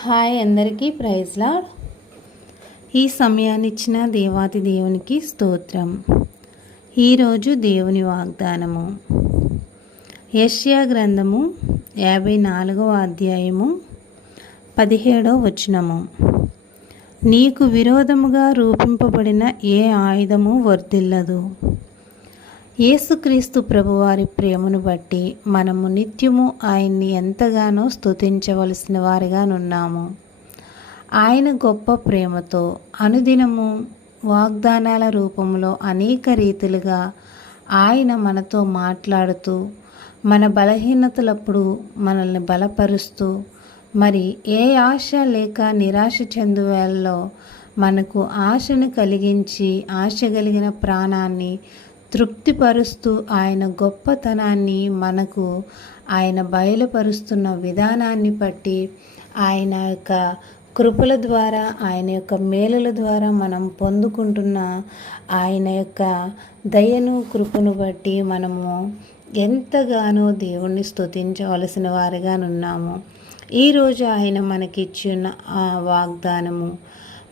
Hi అందరికీ praise lord. ఈ సమయాన్ని ఇచ్చిన దేవాతి దేవునికి స్తోత్రం. ఈరోజు దేవుని వాగ్దానము. యష్యా గ్రంథము యాభై నాలుగవ అధ్యాయము పదిహేడవ వచనము. నీకు విరోధముగా రూపింపబడిన ఏ ఆయుధము వర్ధిల్లదు. యేసుక్రీస్తు ప్రభువారి ప్రేమను బట్టి మనము నిత్యము ఆయన్ని ఎంతగానో స్తుతించవలసిన వారిగానున్నాము ఆయన గొప్ప ప్రేమతో అనుదినము వాగ్దానాల రూపంలో అనేక రీతులుగా ఆయన మనతో మాట్లాడుతూ మన బలహీనతలప్పుడు మనల్ని బలపరుస్తూ మరి ఏ ఆశ లేక నిరాశ చెందువేళ్ళలో మనకు ఆశను కలిగించి ఆశ కలిగిన ప్రాణాన్ని తృప్తిపరుస్తూ ఆయన గొప్పతనాన్ని మనకు ఆయన బయలుపరుస్తున్న విధానాన్ని బట్టి ఆయన యొక్క కృపల ద్వారా ఆయన యొక్క మేలుల ద్వారా మనం పొందుకుంటున్న ఆయన యొక్క దయను కృపను బట్టి మనము ఎంతగానో దేవుణ్ణి స్తుతించవలసిన వారిగానున్నాము ఈరోజు ఆయన మనకిచ్చిన ఆ వాగ్దానము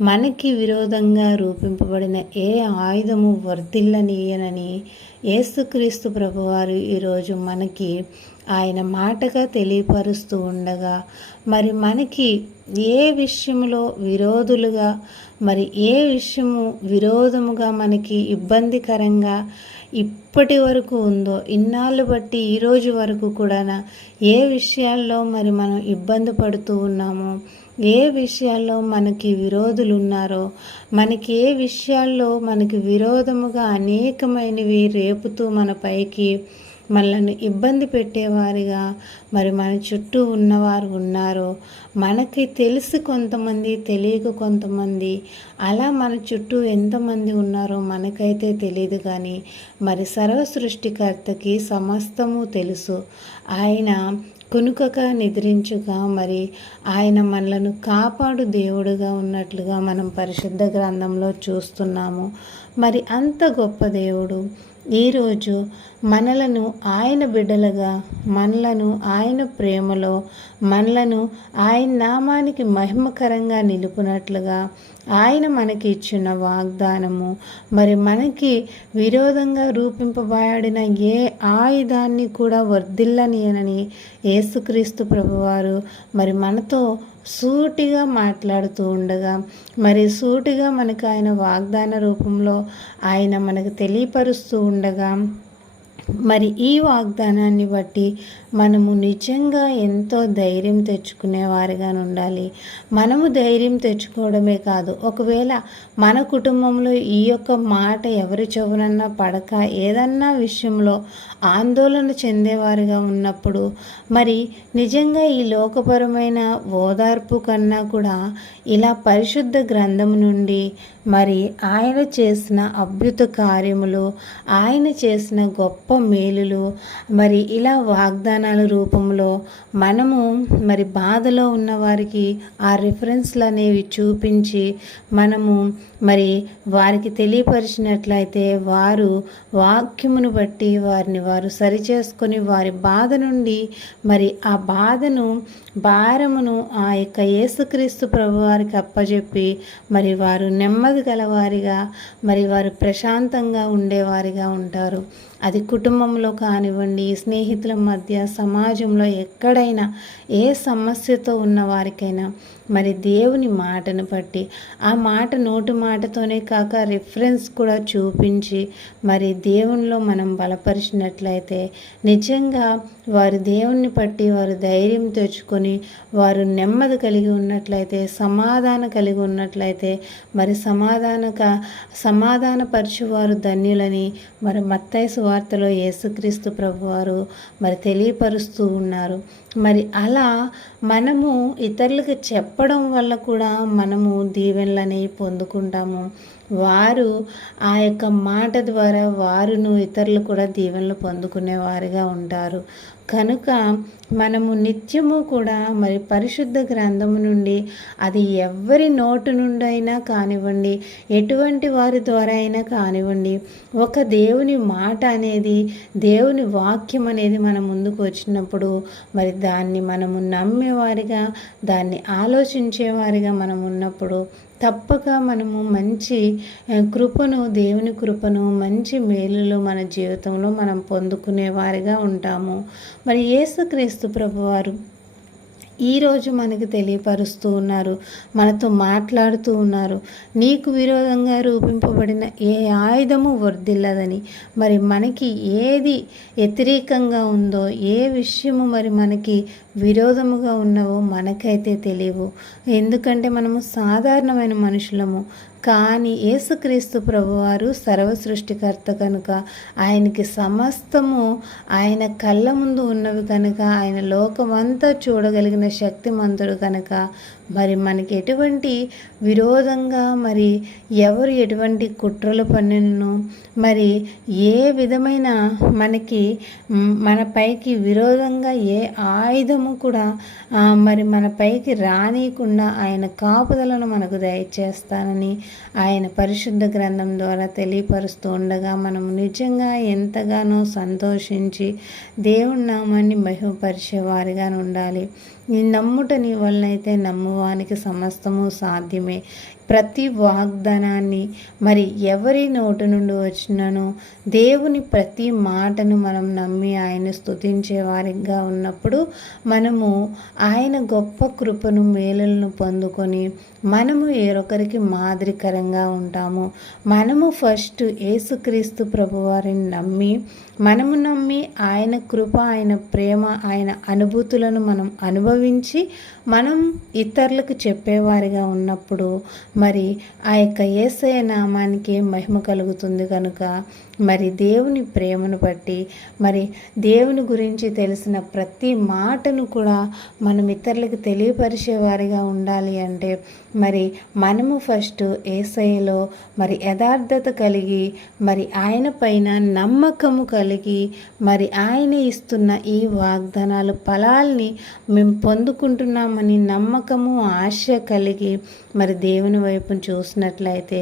మనకి విరోధంగా రూపింపబడిన ఏ ఆయుధము వర్ధిల్లనీయనని ఏసుక్రీస్తు ప్రభువారు ఈరోజు మనకి ఆయన మాటగా తెలియపరుస్తూ ఉండగా మరి మనకి ఏ విషయంలో విరోధులుగా మరి ఏ విషయము విరోధముగా మనకి ఇబ్బందికరంగా ఇప్పటి వరకు ఉందో ఇన్నాళ్ళు బట్టి ఈరోజు వరకు కూడా ఏ విషయాల్లో మరి మనం ఇబ్బంది పడుతూ ఉన్నామో? ఏ విషయాల్లో మనకి విరోధులు ఉన్నారో మనకి ఏ విషయాల్లో మనకి విరోధముగా అనేకమైనవి రేపుతూ మన పైకి మనల్ని ఇబ్బంది పెట్టేవారిగా మరి మన చుట్టూ ఉన్నవారు ఉన్నారో మనకి తెలిసి కొంతమంది తెలియక కొంతమంది అలా మన చుట్టూ ఎంతమంది ఉన్నారో మనకైతే తెలియదు కానీ మరి సర్వ సృష్టికర్తకి సమస్తము తెలుసు. ఆయన కునుకక నిద్రించుగా మరి ఆయన మనలను కాపాడు దేవుడుగా ఉన్నట్లుగా మనం పరిశుద్ధ గ్రంథంలో చూస్తున్నాము. మరి అంత గొప్ప దేవుడు ఈరోజు మనలను ఆయన బిడ్డలుగా మనలను ఆయన ప్రేమలో మనలను ఆయన నామానికి మహిమకరంగా నిలుపునట్లుగా ఆయన మనకి ఇచ్చిన వాగ్దానము. మరి మనకి విరోధంగా రూపింపబడిన ఏ ఆయుధాన్ని కూడా వర్ధిల్లనియనని యేసుక్రీస్తు ప్రభువారు మరి మనతో సూటిగా మాట్లాడుతూ ఉండగా మరి సూటిగా మనకు ఆయన వాగ్దాన రూపంలో ఆయన మనకు తెలియపరుస్తూ ఉండగా మరి ఈ వాగ్దానాన్ని బట్టి మనము నిజంగా ఎంతో ధైర్యం తెచ్చుకునేవారిగా ఉండాలి. మనము ధైర్యం తెచ్చుకోవడమే కాదు. ఒకవేళ మన కుటుంబంలో ఈ యొక్క మాట ఎవరి చెవునన్నా పడక ఏదన్నా విషయంలో ఆందోళన చెందేవారుగా ఉన్నప్పుడు మరి నిజంగా ఈ లోకపరమైన ఓదార్పు కన్నా కూడా ఇలా పరిశుద్ధ గ్రంథం నుండి మరి ఆయన చేసిన అభ్యుత కార్యములు ఆయన చేసిన గొప్ప మేలులు మరి ఇలా వాగ్దానం వాగ్దానాల రూపంలో మనము మరి బాధలో ఉన్న వారికి ఆ రిఫరెన్స్లు అనేవి చూపించి మనము మరి వారికి తెలియపరిచినట్లయితే వారు వాక్యమును బట్టి వారిని వారు సరిచేసుకొని వారి బాధ నుండి మరి ఆ బాధను భారమును ఆ యొక్క యేసుక్రీస్తు ప్రభు వారికి అప్పజెప్పి మరి వారు నెమ్మది గలవారిగా మరి వారు ప్రశాంతంగా ఉండేవారిగా ఉంటారు. అది కుటుంబంలో కానివ్వండి స్నేహితుల మధ్య సమాజంలో ఎక్కడైనా ఏ సమస్యతో ఉన్న వారికైనా మరి దేవుని మాటను బట్టి ఆ మాట నోటి మాటతోనే కాక రిఫరెన్స్ కూడా చూపించి మరి దేవునిలో మనం బలపరిచినట్లయితే నిజంగా వారు దేవుణ్ణి బట్టి వారు ధైర్యం తెచ్చుకొని వారు నెమ్మది కలిగి ఉన్నట్లయితే సమాధాన కలిగి ఉన్నట్లయితే మరి సమాధానక సమాధానపరచువారు ధన్యులని మరి మత్తైసు సువార్తలో యేసుక్రీస్తు ప్రభువారు మరి తెలియపరుస్తూ ఉన్నారు. మరి అలా మనము ఇతరులకు చెప్పడం వల్ల కూడా మనము దీవెనలని పొందుకుంటాము. వారు ఆ యొక్క మాట ద్వారా వారును ఇతరులు కూడా దీవెనలు పొందుకునేవారుగా ఉంటారు. కనుక మనము నిత్యము కూడా మరి పరిశుద్ధ గ్రంథము నుండి అది ఎవరి నోటు నుండి అయినా కానివ్వండి ఎటువంటి వారి ద్వారా అయినా కానివ్వండి ఒక దేవుని మాట అనేది దేవుని వాక్యం అనేది మన ముందుకు వచ్చినప్పుడు మరి దాన్ని మనము నమ్మేవారిగా దాన్ని ఆలోచించేవారిగా మనం ఉన్నప్పుడు తప్పక మనము మంచి కృపను దేవుని కృపను మంచి మేలులు మన జీవితంలో మనం పొందుకునే వారిగా ఉంటాము. మరి యేసుక్రీస్తు ప్రభువారు ఈరోజు మనకు తెలియపరుస్తూ ఉన్నారు మనతో మాట్లాడుతూ ఉన్నారు. నీకు విరోధంగా రూపింపబడిన ఏ ఆయుధము వర్దిల్లదని మరి మనకి ఏది వ్యతిరేకంగా ఉందో ఏ విషయము మరి మనకి విరోధముగా ఉన్నవో మనకైతే తెలియవు. ఎందుకంటే మనము సాధారణమైన మనుషులము. కానీ యేసుక్రీస్తు ప్రభువారు సర్వ సృష్టికర్త కనుక ఆయనకి సమస్తము ఆయన కళ్ళ ముందు ఉన్నవి కనుక ఆయన లోకమంతా చూడగలిగిన శక్తిమంతుడు కనుక మరి మనకి ఎటువంటి విరోధంగా మరి ఎవరు ఎటువంటి కుట్రలు పన్నును మరి ఏ విధమైన మనకి మనపైకి విరోధంగా ఏ ఆయుధము కూడా మరి మనపైకి రానియకుండా ఆయన కాపుదలను మనకు దయచేస్తానని ఆయన పరిశుద్ధ గ్రంథం ద్వారా తెలియపరుస్తూ ఉండగా మనం నిజంగా ఎంతగానో సంతోషించి దేవుడి నామాన్ని మహిమపరిచేవారిగా ఉండాలి. నీ నమ్ముట నీ వలనైతే నమ్మువానికి సమస్తము సాధ్యమే. ప్రతి వాగ్దానాన్ని మరి ఎవరి నోటి నుండి వచ్చినను దేవుని ప్రతి మాటను మనం నమ్మి ఆయన స్థుతించే వారిగా ఉన్నప్పుడు మనము ఆయన గొప్ప కృపను మేలులను పొందుకొని మనము ఏరొకరికి మాదిరికరంగా ఉంటాము. మనము ఫస్ట్ యేసుక్రీస్తు ప్రభువారిని నమ్మి మనము నమ్మి ఆయన కృప ఆయన ప్రేమ ఆయన అనుభూతులను మనం అనుభవించి మనం ఇతరులకు చెప్పేవారిగా ఉన్నప్పుడు మరి ఆ యొక్క ఏసయ నామానికి మహిమ కలుగుతుంది కనుక మరి దేవుని ప్రేమను బట్టి మరి దేవుని గురించి తెలిసిన ప్రతి మాటను కూడా మనం ఇతరులకు తెలియపరిచేవారిగా ఉండాలి అంటే మరి మనము ఫస్ట్ ఏసైలో మరి యథార్థత కలిగి మరి ఆయన పైన నమ్మకము కలిగి మరి ఆయన ఇస్తున్న ఈ వాగ్దానాలు ఫలాల్ని మేము పొందుకుంటున్నామని నమ్మకము ఆశ కలిగి మరి దేవుని వైపు చూసినట్లయితే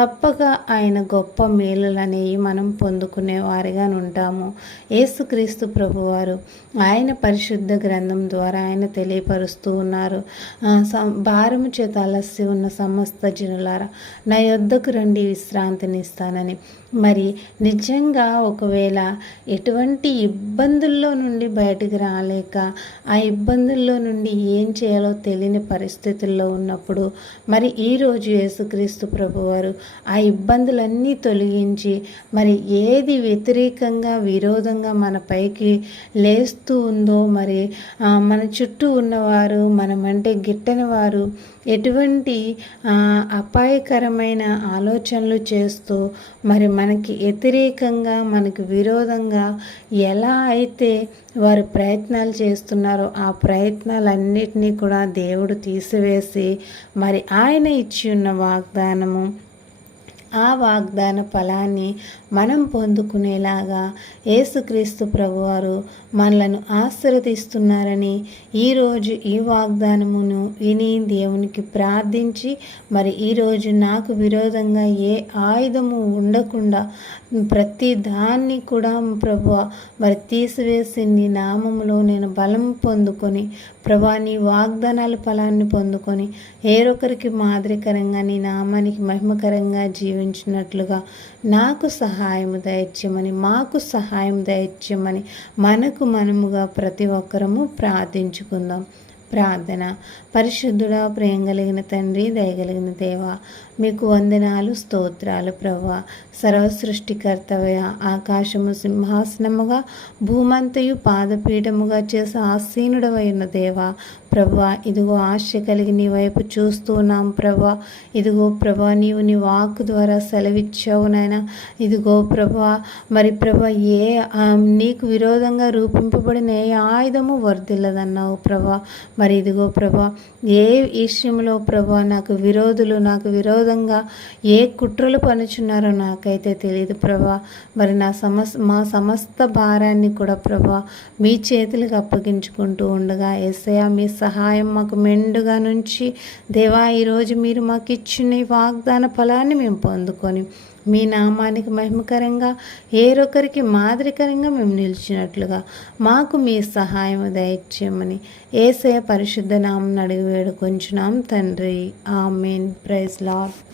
తప్పక ఆయన గొప్ప మేలులనేవి మనం పొందుకునే వారిగా ఉంటాము. ఏసుక్రీస్తు ప్రభువారు ఆయన పరిశుద్ధ గ్రంథం ద్వారా ఆయన తెలియపరుస్తూ ఉన్నారు. భారము చేత అలసి ఉన్న సమస్త జనులారా నా యొద్దకు రండి విశ్రాంతిని ఇస్తానని మరి నిజంగా ఒకవేళ ఎటువంటి ఇబ్బందుల్లో నుండి బయటికి రాలేక ఆ ఇబ్బందుల్లో నుండి ఏం చేయాలో తెలియని పరిస్థితుల్లో ఉన్నప్పుడు మరి ఈరోజు యేసుక్రీస్తు ప్రభువారు ఆ ఇబ్బందులన్నీ తొలగించి మరి ఏది వ్యతిరేకంగా విరోధంగా మన పైకి లేస్తూ ఉందో మరి మన చుట్టూ ఉన్నవారు మనమంటే గిట్టని వారు ఎటువంటి అపాయకరమైన ఆలోచనలు చేస్తూ మరి మనకి వ్యతిరేకంగా మనకి విరోధంగా ఎలా అయితే వారు ప్రయత్నాలు చేస్తున్నారో ఆ ప్రయత్నాలన్నిటినీ కూడా దేవుడు తీసివేసి మరి ఆయన ఇచ్చి ఉన్న వాగ్దానము ఆ వాగ్దాన ఫలాన్ని మనం పొందుకునేలాగా యేసుక్రీస్తు ప్రభువారు మనలను ఆశీర్వదిస్తున్నారని ఈరోజు ఈ వాగ్దానమును విని దేవునికి ప్రార్థించి మరి ఈరోజు నాకు విరోధంగా ఏ ఆయుధము ఉండకుండా ప్రతి దాన్ని కూడా ప్రభు మరి తీసివేసి నీ నామంలో నేను బలం పొందుకొని ప్రభా నీ వాగ్దానాల ఫలాన్ని పొందుకొని ఏరొకరికి మాదిరికరంగా నీ నామానికి మహిమకరంగా జీవించినట్లుగా నాకు సహాయం దయచ్చమని మాకు సహాయం దయచ్చమని మనకు మనముగా ప్రతి ఒక్కరము ప్రార్థించుకుందాం. ప్రార్థన. పరిశుద్ధుడా ప్రేమ కలిగిన తండ్రి దయగలిగిన దేవ మీకు వందనాలు స్తోత్రాలు ప్రభు సర్వసృష్టికర్తవయ ఆకాశము సింహాసనముగా భూమంతయు పాదపీఠముగా చేసే ఆసీనుడవైన దేవ ప్రభా ఇదిగో ఆశ కలిగి నీ వైపు చూస్తున్నాం ప్రభా ఇదిగో ప్రభా నీవు నీ వాక్ ద్వారా సెలవిచ్చావు నాయన. ఇదిగో ప్రభా మరి ప్రభా ఏ నీకు విరోధంగా రూపింపబడిన ఏ ఆయుధము వర్దిల్లదన్నావు ప్రభా మరి ఇదిగో ప్రభా ఏ విషయంలో ప్రభా నాకు విరోధులు నాకు విరోధంగా ఏ కుట్రలు పనుచున్నారో నాకైతే తెలియదు ప్రభా. మరి నా సమస్ మా సమస్త భారాన్ని కూడా ప్రభా మీ చేతులకు అప్పగించుకుంటూ ఉండగా ఎస్ఐ మీ సహాయం మాకు మెండుగా నుంచి దేవా ఈరోజు మీరు మాకు ఇచ్చిన ఈ వాగ్దాన ఫలాన్ని మేము పొందుకొని మీ నామానికి మహిమకరంగా ఏరొకరికి మాదిరికరంగా మేము నిలిచినట్లుగా. మాకు మీ సహాయం దయచేయమని ఏసయ పరిశుద్ధ నామం అడిగి వేడుకొంచున్నాం తండ్రి. ఆమెన్. Praise lord